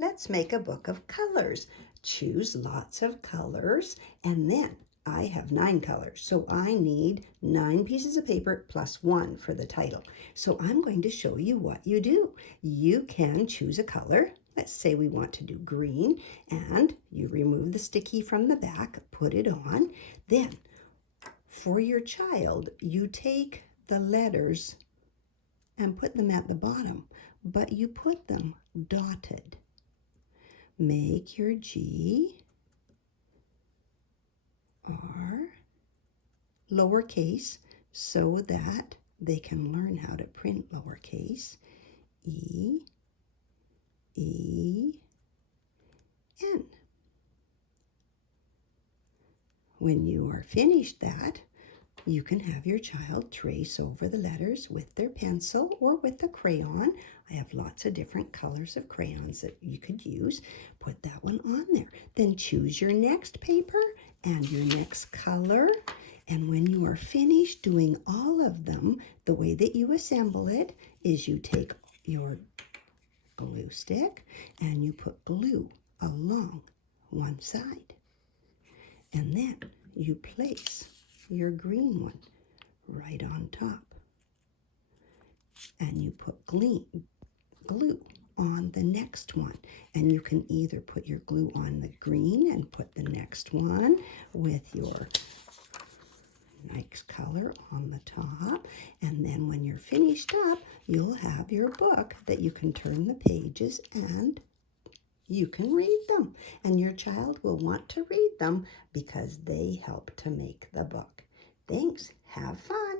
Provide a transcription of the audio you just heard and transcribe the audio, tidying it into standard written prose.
Let's make a book of colors. Choose lots of colors, and then I have 9 colors, so I need 9 pieces of paper plus 1 for the title. So I'm going to show you what you do. You can choose a color. Let's say we want to do green, and you remove the sticky from the back, put it on. Then, for your child, you take the letters and put them at the bottom, but you put them dotted. Make your G, R, lowercase so that they can learn how to print lowercase, E, E, N. When you are finished that, you can have your child trace over the letters with their pencil or with a crayon. I have lots of different colors of crayons that you could use. Put that one on there. Then choose your next paper and your next color. And when you are finished doing all of them, the way that you assemble it is you take your glue stick and you put glue along one side. And then you place your green one right on top. And you put glue on the next one. And you can either put your glue on the green and put the next one with your next color on the top. And then when you're finished up, you'll have your book that you can turn the pages and you can read them. And your child will want to read them because they help to make the book. Thanks. Have fun.